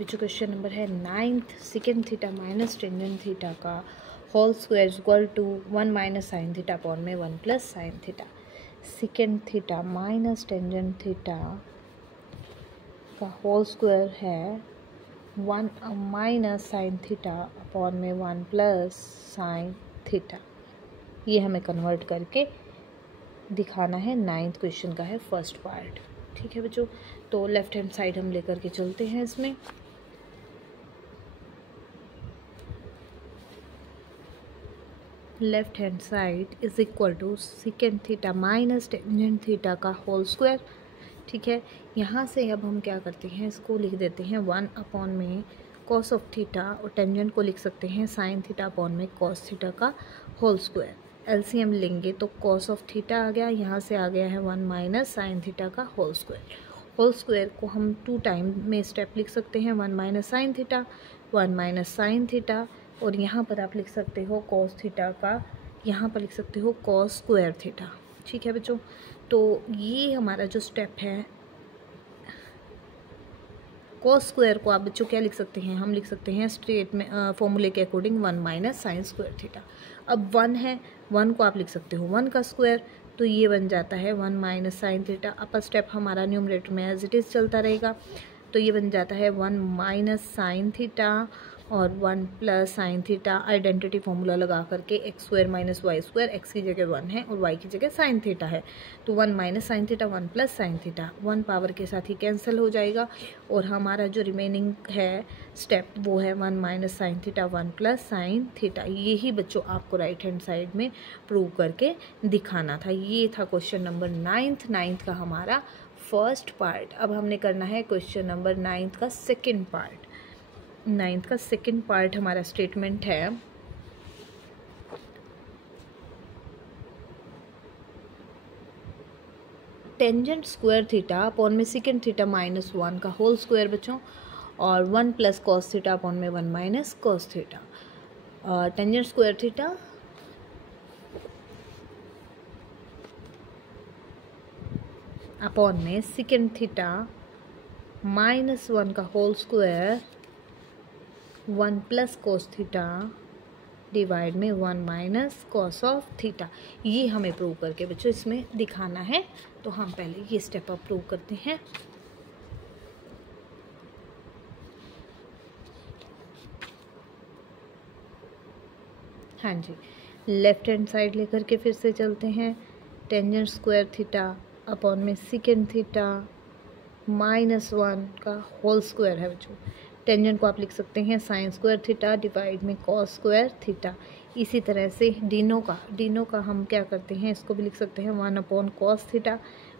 जो question number है 9th second theta minus tangent theta का whole square equal to 1 minus sine theta upon में 1 plus sine theta. Second theta minus tangent theta का whole square है 1 minus sine theta upon में 1 plus sine theta. ये हमें convert करके दिखाना है। 9th क्वेश्चन का है फर्स्ट पार्ट। ठीक है बच्चों, तो लेफ्ट हैंड साइड हम लेकर के चलते हैं। इसमें left hand side is equal to secant theta minus tangent theta का होल स्क्वायर। ठीक है, यहाँ से अब हम क्या करते हैं, इसको लिख देते हैं 1 अपॉन में कॉस ऑफ थीटा और टेंजेंट को लिख सकते हैं साइन थीटा अपॉन में कॉस थीटा का होल स्क्वायर। एलसीएम लेंगे तो कॉस ऑफ थीटा आ गया, यहाँ से आ गया है 1 माइनस साइन थीटा का होल स्क्वायर। होल स्क्वायर को हम 2 टाइम में स्टेप लिख सकते हैं, 1 minus sine theta 1 minus sine theta, और यहाँ पर आप लिख सकते हो कॉस थीटा का, यहाँ पर लिख सकते हो कॉस स्क्वायर थीटा। ठीक है बच्चों, तो ये हमारा जो स्टेप है, कॉस स्क्वायर को आप बच्चों क्या लिख सकते हैं, हम लिख सकते हैं स्ट्रेट में फॉर्मूले के according 1 minus sine square theta. अब 1 है, 1 को आप लिख सकते हो 1 का स्क्वायर, तो ये बन जाता है 1 माइनस साइन थीटा। अपर स्टेप हमारा न्यूमरेटर में एज इट इज़ चलता रहेगा, तो ये बन जाता है 1 माइनस साइन थीटा और 1 plus sine theta. Identity formula लगा करके X square minus Y square, X की जगह 1 है और वाई की जगह साइन थीटा है, तो 1 minus sine theta 1 plus sine theta, 1 power के साथ ही कैंसिल हो जाएगा और हमारा जो रिमेनिंग है स्टेप वो है 1 minus sine theta 1 plus sine theta. यही बच्चों आपको राइट हैंड साइड में प्रूव करके दिखाना था। ये था क्वेश्चन नंबर 9th का हमारा फर्स्ट पार्ट। अब हमने करना है क्वेश्चन नंबर 9th का सेकेंड पार्ट। 9th का सेकेंड पार्ट हमारा स्टेटमेंट है टेंजेंट स्क्वायर थीटा अपॉन में सेकेंड थीटा माइनस 1 का होल स्क्वायर बच्चों, और 1 प्लस कॉस थीटा अपॉन में 1 minus cos theta. Tangent square theta upon में सेकेंड थीटा माइनस 1 का whole square 1 plus cos theta divide में 1 माइनस कॉस ऑफ थीटा। ये हमें प्रूव करके बच्चों इसमें दिखाना है, तो हम पहले ये स्टेप अप प्रूव करते हैं। हाँ जी, लेफ्ट हैंड साइड लेकर के फिर से चलते हैं। टेंजेंट स्क्वायर थीटा अपॉन में सेकेंड थीटा माइनस 1 का होल स्क्वायर है बच्चों। टेंजेंट को आप लिख सकते हैं साइन स्क्वायर थीटा डिवाइड में कॉस स्क्वायर थीटा। इसी तरह से डीनो का हम क्या करते हैं, इसको भी लिख सकते हैं 1 अपॉन कॉस थीटा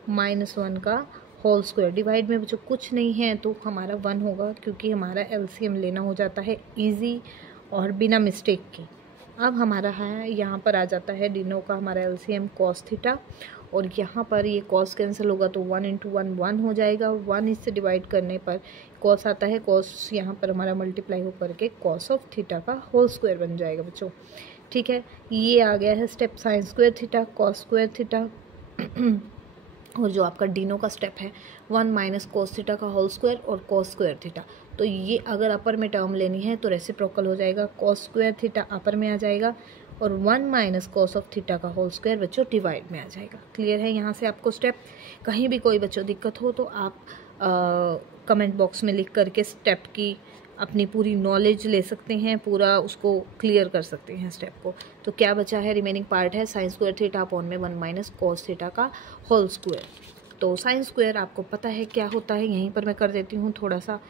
माइनस 1 का होल स्क्वायर। डिवाइड में बच्चों कुछ नहीं है तो हमारा 1 होगा, क्योंकि हमारा एलसीएम लेना हो जाता है इजी और बिना मिस्टेक के। अब हमारा है यहाँ पर आ जाता है डीनो का हमारा एलसीएम कॉस थीटा, और यहाँ पर ये कॉस कैंसिल होगा तो 1 इंटू 1 1 हो जाएगा। 1 इससे डिवाइड करने पर कॉस आता है, कॉस यहाँ पर हमारा मल्टीप्लाई होकर के कॉस ऑफ थीटा का होल स्क्वायर बन जाएगा बच्चों। ठीक है, ये आ गया है step sine square theta cos square theta. और जो आपका डीनो का स्टेप है 1 माइनस कॉस थीटा का होल स्क्वायर और कॉस स्क्वायर थीटा, तो ये अगर अपर में टर्म लेनी है तो रेसिप्रोकल हो जाएगा, कॉस स्क्वायर थीटा अपर में आ जाएगा और 1 माइनस कॉस ऑफ थीटा का होल स्क्वायर बच्चों डिवाइड में आ जाएगा। क्लियर है यहाँ से आपको स्टेप? कहीं भी कोई बच्चों दिक्कत हो तो आप कमेंट बॉक्स में लिख करके स्टेप की अपनी पूरी नॉलेज ले सकते हैं, पूरा उसको क्लियर कर सकते हैं स्टेप को। तो क्या बचा है, रिमेनिंग पार्ट है साइन स्क्वायर थीटा अपॉन में 1 माइनस कॉस थीटा का होल स्क्वायर। तो साइन स्क्वायर आपको पता है क्या होता है, यहीं पर मैं कर देती हूँ थोड़ा सा।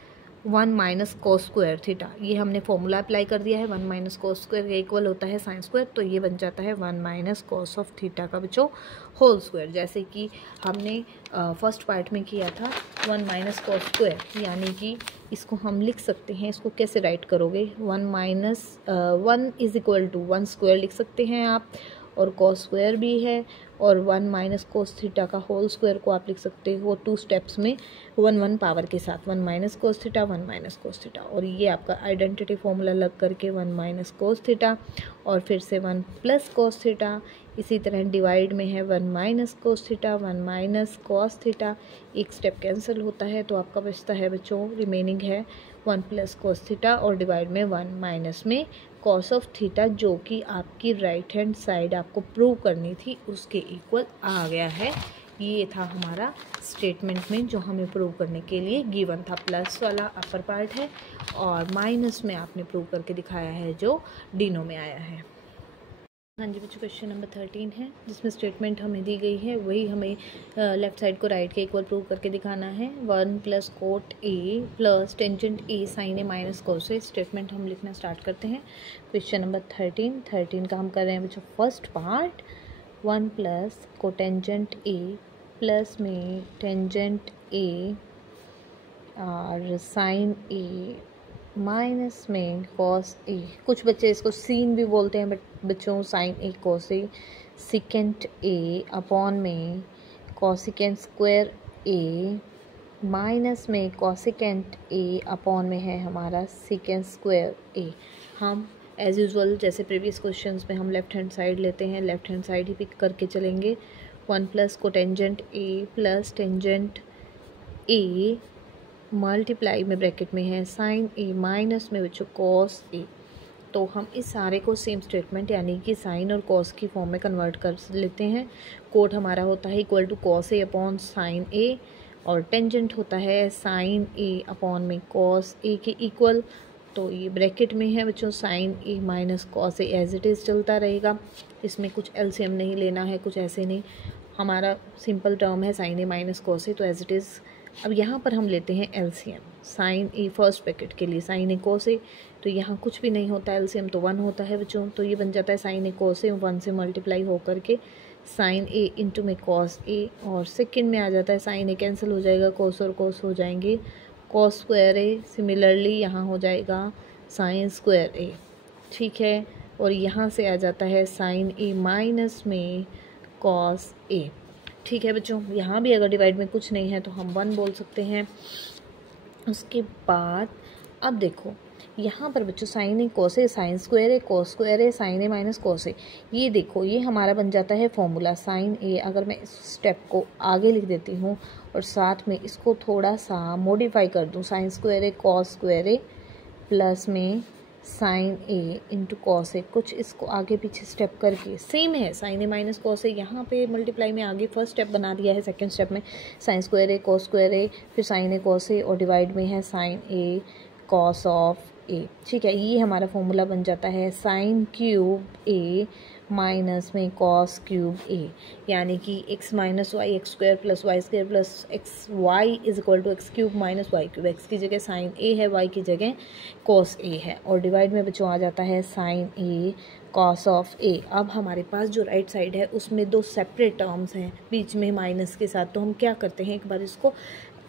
1 माइनस कॉस स्क्वायर थीटा, ये हमने फॉर्मूला अप्लाई कर दिया है, 1 माइनस कॉस स्क्वायर का इक्वल होता है साइन स्क्वायर, तो ये बन जाता है 1 माइनस कॉस ऑफ थीटा का बच्चों होल स्क्वायर। जैसे कि हमने फर्स्ट पार्ट में किया था 1 माइनस कॉस स्क्वायर, यानी कि इसको हम लिख सकते हैं, इसको कैसे राइट करोगे, 1 minus 1 is equal to 1 square लिख सकते हैं आप, और कॉस स्क्वायर भी है, और 1 माइनस कोस थीटा का होल स्क्वायर को आप लिख सकते हो 2 स्टेप्स में 1 पावर के साथ, 1 minus cos theta 1 minus cos theta, और ये आपका आइडेंटिटी फॉर्मूला लग करके 1 माइनस कोस थीटा और फिर से 1 प्लस कोस थीटा, इसी तरह डिवाइड में है 1 minus cos theta, 1 minus cos theta, एक स्टेप कैंसिल होता है तो आपका बचता है बच्चों, रिमेनिंग है 1 प्लस कोस थीटा और डिवाइड में 1 माइनस में कॉस ऑफ थीटा, जो कि आपकी राइट हैंड साइड आपको प्रूव करनी थी उसके इक्वल आ गया है। ये था हमारा स्टेटमेंट में जो हमें प्रूव करने के लिए गिवन था। प्लस वाला अपर पार्ट है और माइनस में आपने प्रूव करके दिखाया है जो डिनो में आया है। हाँ जी बच्चों, क्वेश्चन नंबर 13 है जिसमें स्टेटमेंट हमें दी गई है, वही हमें लेफ्ट साइड को राइट के इक्वल प्रूव करके दिखाना है। 1 plus cot A plus tangent A sine A minus cos A. Statement हम लिखना स्टार्ट करते हैं। क्वेश्चन नंबर 13 का हम कर रहे हैं बच्चों first part. 1 plus cotangent A plus में टेंजेंट ए और साइन ए माइनस में कॉस ए। कुछ बच्चे इसको सीन भी बोलते हैं, बट बच्चों sine A cos A, secant A upon में कॉसिकेंट स्क्वायर ए माइनस में कॉसिकेंट ए अपॉन में है हमारा सिकेंट स्क्वायर ए। हम एज यूजुअल जैसे प्रीवियस क्वेश्चंस में हम लेफ्ट हैंड साइड लेते हैं, लेफ्ट हैंड साइड ही पिक करके चलेंगे। 1 plus cotangent A plus tangent A multiply में ब्रैकेट में है साइन ए माइनस में बच्चों कॉस ए। तो हम इस सारे को सेम स्टेटमेंट यानी कि साइन और कॉस की फॉर्म में कन्वर्ट कर लेते हैं। कोट हमारा होता है equal to cos A upon sine A और टेंजेंट होता है साइन ए अपॉन में कॉस ए के इक्वल। तो ये ब्रैकेट में है बच्चों sine A minus cos A, as it is चलता रहेगा। इसमें कुछ एलसीएम नहीं लेना है, कुछ ऐसे नहीं, हमारा सिंपल टर्म है साइन ए माइनस कॉस ए, तो एज इट इज़। अब यहाँ पर हम लेते हैं एलसीएम साइन ए फर्स्ट ब्रैकेट के लिए साइन ए कॉस ए, तो यहाँ कुछ भी नहीं होता, एलसीएम तो 1 होता है बच्चों। तो ये बन जाता है साइन ए कॉस ए 1 से मल्टीप्लाई होकर के साइन ए इंटू में कॉस ए, और सेकेंड में आ जाता है साइन ए कैंसिल हो जाएगा, कॉस और कॉस हो जाएंगे, कॉस स्क्वायर ए। सिमिलरली यहाँ हो जाएगा साइन स्क्वायर ए, ठीक है। और यहाँ से आ जाता है साइन ए माइनस में कॉस ए, ठीक है बच्चों। यहाँ भी अगर डिवाइड में कुछ नहीं है तो हम 1 बोल सकते हैं। उसके बाद अब देखो यहाँ पर बच्चों sine A cos A, sign square A cos square A, sine A minus cos ए। ये देखो ये हमारा बन जाता है फॉर्मूला साइन ए। अगर मैं इस स्टेप को आगे लिख देती हूँ और साथ में इसको थोड़ा सा मॉडिफाई कर दूँ, sign square A cos square A plus में sign A into cos A, कुछ इसको आगे पीछे स्टेप करके सेम है साइन ए माइनस कॉस ए। यहाँ पे मल्टीप्लाई में आगे फर्स्ट स्टेप बना दिया है, सेकंड स्टेप में sine square A cos square A, फिर साइन ए कॉस ए और डिवाइड में है sine A cos of A, ठीक है। ये हमारा फॉर्मूला बन जाता है साइन क्यूब ए माइनस में कॉस क्यूब ए, यानी कि X minus Y X square plus Y square plus X Y is equal to X cube minus Y cube. X की जगह साइन ए है, वाई की जगह कॉस ए है, और डिवाइड में बच्चों आ जाता है साइन ए कॉस ऑफ ए। अब हमारे पास जो राइट साइड है उसमें 2 सेपरेट टर्म्स हैं बीच में माइनस के साथ, तो हम क्या करते हैं एक बार इसको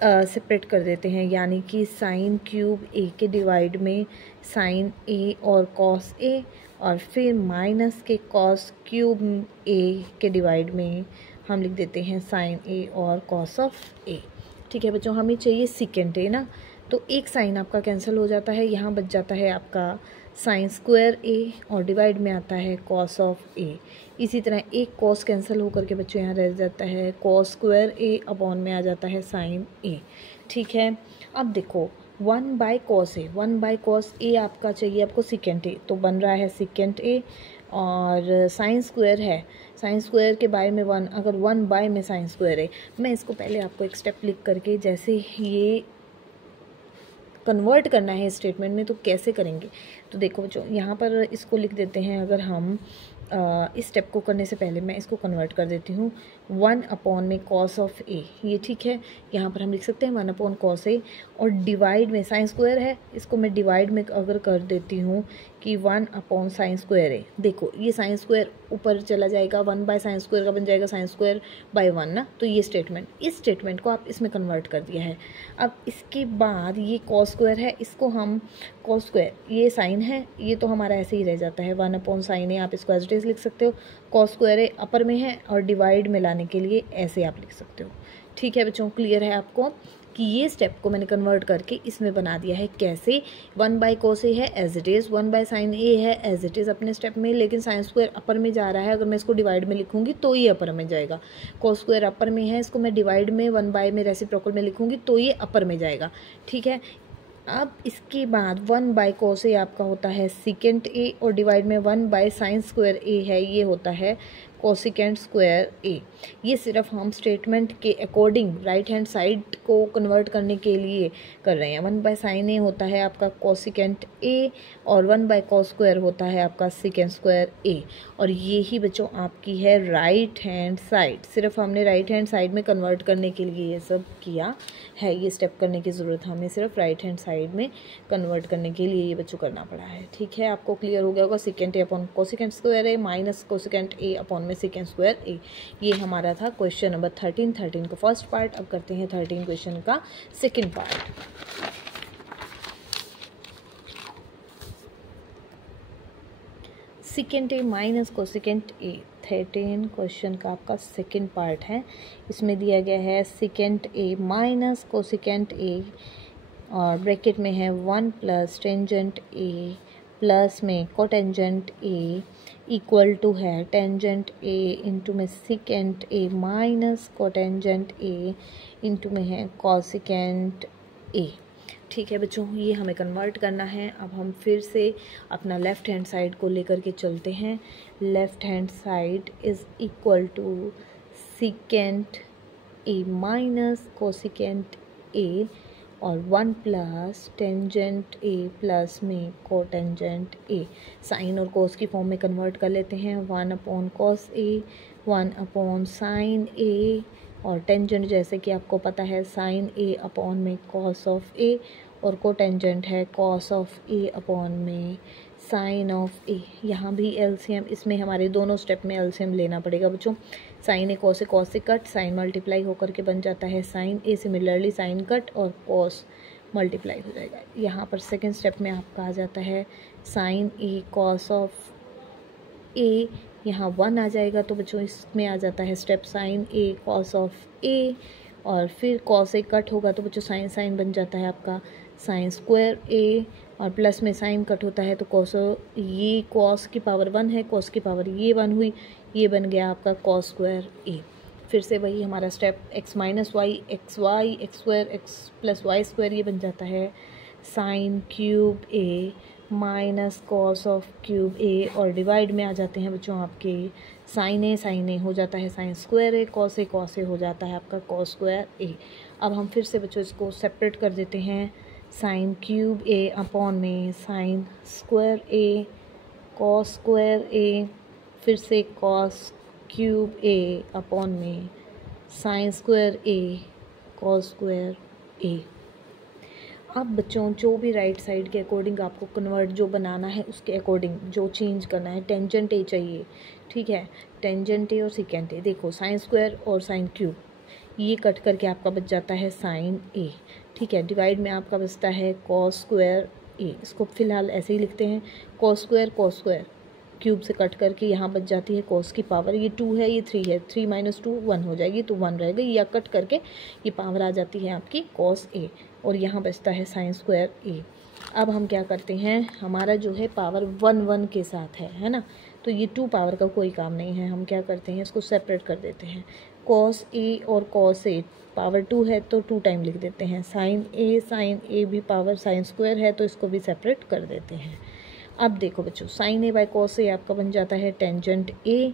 सेपरेट कर देते हैं, यानी कि साइन क्यूब ए के डिवाइड में साइन ए और कॉस ए, और फिर माइनस के कॉस क्यूब ए के डिवाइड में हम लिख देते हैं साइन ए और कॉस ऑफ ए, ठीक है बच्चों। हमें चाहिए सिकेंट ए ना, तो एक साइन आपका कैंसिल हो जाता है, यहाँ बच जाता है आपका साइन स्क्वायर ए और डिवाइड में आता है कॉस ऑफ ए। इसी तरह एक कॉस कैंसिल होकर के बच्चों यहाँ रह जाता है कॉस स्क्वायर ए अपॉन में आ जाता है साइन ए, ठीक है। अब देखो 1 by cos A, 1 by cos A आपका चाहिए आपको सिकेंट ए, तो बन रहा है सिकेंट ए, और साइन स्क्वायर है, साइन स्क्वायर के बाय में 1, अगर 1 बाय में साइन स्क्वायर है। मैं इसको पहले आपको एक स्टेप लिख करके जैसे ये कन्वर्ट करना है स्टेटमेंट में तो कैसे करेंगे, तो देखो बच्चों यहाँ पर इसको लिख देते हैं। अगर हम इस स्टेप को करने से पहले मैं इसको कन्वर्ट कर देती हूँ 1 अपॉन में कॉस ऑफ ए, ये ठीक है। यहाँ पर हम लिख सकते हैं 1 अपॉन कॉस ए, और डिवाइड में साइन स्क्वायर है, इसको मैं डिवाइड में अगर कर देती हूँ कि 1 अपॉन साइन स्क्वायर ए। देखो ये साइन स्क्वायर ऊपर चला जाएगा, 1 बाय साइन स्क्वायर का बन जाएगा साइन स्क्वायर बाय 1 ना, तो ये स्टेटमेंट, इस स्टेटमेंट को आप इसमें कन्वर्ट कर दिया है। अब इसके बाद ये कॉस स्क्वायर है, इसको हम कॉस स्क्वायर, ये साइन है, ये तो हमारा ऐसे ही रह जाता है 1 अपॉन साइन ए, आप इसको एज इट इज लिख सकते हो। कॉस स्क्वायर ए अपर में है और डिवाइड में लाने के लिए ऐसे आप लिख सकते हो, ठीक है बच्चों। क्लियर है आपको? कि ये स्टेप को मैंने कन्वर्ट करके इसमें बना दिया है। कैसे? 1/cos A है as it is, 1/sin A है एज इट इज़ अपने स्टेप में, लेकिन sin स्क्वायर अपर में जा रहा है। अगर मैं इसको डिवाइड में लिखूंगी तो ये अपर में जाएगा। cos स्क्वायर अपर में है, इसको मैं डिवाइड में 1/, में रेसिप्रोकल में लिखूंगी तो ये अपर में जाएगा। ठीक है, अब इसके बाद 1/cos A आपका होता है सेकेंड A, और डिवाइड में 1/sin स्क्वायर A है, ये होता है कोसिकेंट स्क्वायर A। ये सिर्फ हम स्टेटमेंट के अकॉर्डिंग राइट हैंड साइड को कन्वर्ट करने के लिए कर रहे हैं। 1/sin A होता है आपका कोसिकेंट A, और 1/cos स्क्वायर होता है आपका सेकेंड स्क्वायर A। और ये ही बच्चों आपकी है राइट हैंड साइड। सिर्फ हमने राइट हैंड साइड में कन्वर्ट करने के लिए ये सब किया है। ये स्टेप करने की ज़रूरत हमें सिर्फ राइट हैंड साइड में कन्वर्ट करने के लिए ये बच्चों करना पड़ा है। ठीक है, आपको क्लियर हो गया होगा। Second A upon cosecant square A minus cosecant A upon में सेकेंड स्क्वायर A। ये हमारा था क्वेश्चन नंबर 13 का फर्स्ट पार्ट। अब करते हैं 13 क्वेश्चन का second part. Second A minus cosecant A 13 question का आपका सेकेंड पार्ट है। इसमें दिया गया है second A minus cosecant A, और ब्रैकेट में है 1 प्लस टेंजेंट A प्लस में कोटेंजेंट A इक्वल टू है टेंजेंट A इंटू में secant A minus cotangent A into में है कोसिकेंट A। ठीक है बच्चों, ये हमें कन्वर्ट करना है। अब हम फिर से अपना लेफ़्ट हैंड साइड को लेकर के चलते हैं। Left hand side is equal to secant A minus cosecant A और 1 प्लस टेंजेंट A प्लस में कोटेंजेंट A। साइन और कोस की फॉर्म में कन्वर्ट कर लेते हैं। 1 upon cos A, 1 upon sine A, और टेंजेंट जैसे कि आपको पता है साइन A अपॉन में कॉस ऑफ A, और कोटेंजेंट है कॉस ऑफ A अपॉन में साइन ऑफ A। यहाँ भी एलसीएम, इसमें हमारे दोनों स्टेप में एलसीएम लेना पड़ेगा बच्चों। साइन ए कॉस से कट, साइन मल्टीप्लाई होकर के बन जाता है sine A, similarly sine cut और कॉस मल्टीप्लाई हो जाएगा। यहाँ पर सेकेंड स्टेप में आपका आ जाता है sine A cos of A, यहाँ 1 आ जाएगा तो बच्चों इसमें आ जाता है step sine A cos of A, और फिर कॉस A कट होगा तो बच्चों साइन साइन बन जाता है आपका साइन स्क्वायर A, और प्लस में साइन कट होता है तो कॉस, ये कॉस की पावर 1 है, कॉस की पावर ये 1 हुई, ये बन गया आपका कॉस स्क्वायर A। फिर से वही हमारा step x minus Y X Y X square X plus Y square, ये बन जाता है sine cube A minus cos of cube A, और डिवाइड में आ जाते हैं बच्चों आपके साइन ए हो जाता है sine square A, cos A हो जाता है आपका कॉस स्क्वायर A। अब हम फिर से बच्चों इसको सेपरेट कर देते हैं। साइन क्यूब A अपॉन में sine square A cos square A, फिर से कॉस क्यूब A अपॉन में sine square A cos square A। अब बच्चों जो भी राइट साइड के अकॉर्डिंग आपको कन्वर्ट जो बनाना है उसके अकॉर्डिंग जो चेंज करना है, टेंजेंट A चाहिए। ठीक है, टेंजेंट A और सेकेंट A, देखो साइन स्क्वायर और साइन क्यूब, ये कट करके आपका बच जाता है साइन A। ठीक है, डिवाइड में आपका बचता है कॉस स्क्वायर A। इसको फिलहाल ऐसे ही लिखते हैं, कॉस स्क्वायर क्यूब से कट करके यहाँ बच जाती है कॉस की पावर, ये 2 है, ये 3 है, 3 माइनस 2 1 हो जाएगी तो 1 रहेगा, या कट करके ये पावर आ जाती है आपकी कॉस A, और यहाँ बचता है साइन स्क्वायर A। अब हम क्या करते हैं, हमारा जो है पावर 1 1 के साथ है ना, तो ये 2 पावर का कोई काम नहीं है। हम क्या करते हैं, इसको सेपरेट कर देते हैं। कॉस A और कॉस A पावर 2 है तो 2 टाइम लिख देते हैं। साइन A भी पावर साइन स्क्वायर है तो इसको भी सेपरेट कर देते हैं। अब देखो बच्चों, sine A by cos A आपका बन जाता है टेंजेंट A,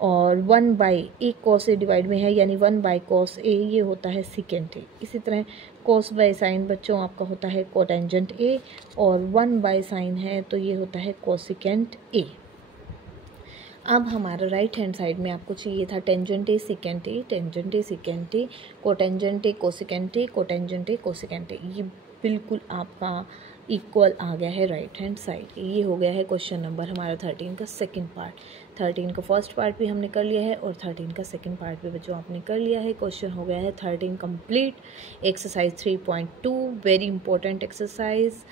और 1 by A cos A divide में है यानी 1 बाई कॉस A, ये होता है सेकेंट A। इसी तरह कॉस बाई साइन बच्चों आपका होता है कोटेंजेंट A, और 1 बाई साइन है तो ये होता है कोसिकेंट A। अब हमारा राइट हैंड साइड में आपको चाहिए था tangent A secant A, tangent A secant A, cotangent A cosecant A, cotangent A cosecant A, ये बिल्कुल आपका इक्वल आ गया है राइट हैंड साइड। ये हो गया है क्वेश्चन नंबर हमारा 13 का सेकंड पार्ट। 13 का फर्स्ट पार्ट भी हमने कर लिया है और 13 का सेकंड पार्ट भी बच्चों आपने कर लिया है। क्वेश्चन हो गया है 13 complete. Exercise 3.2 very important exercise,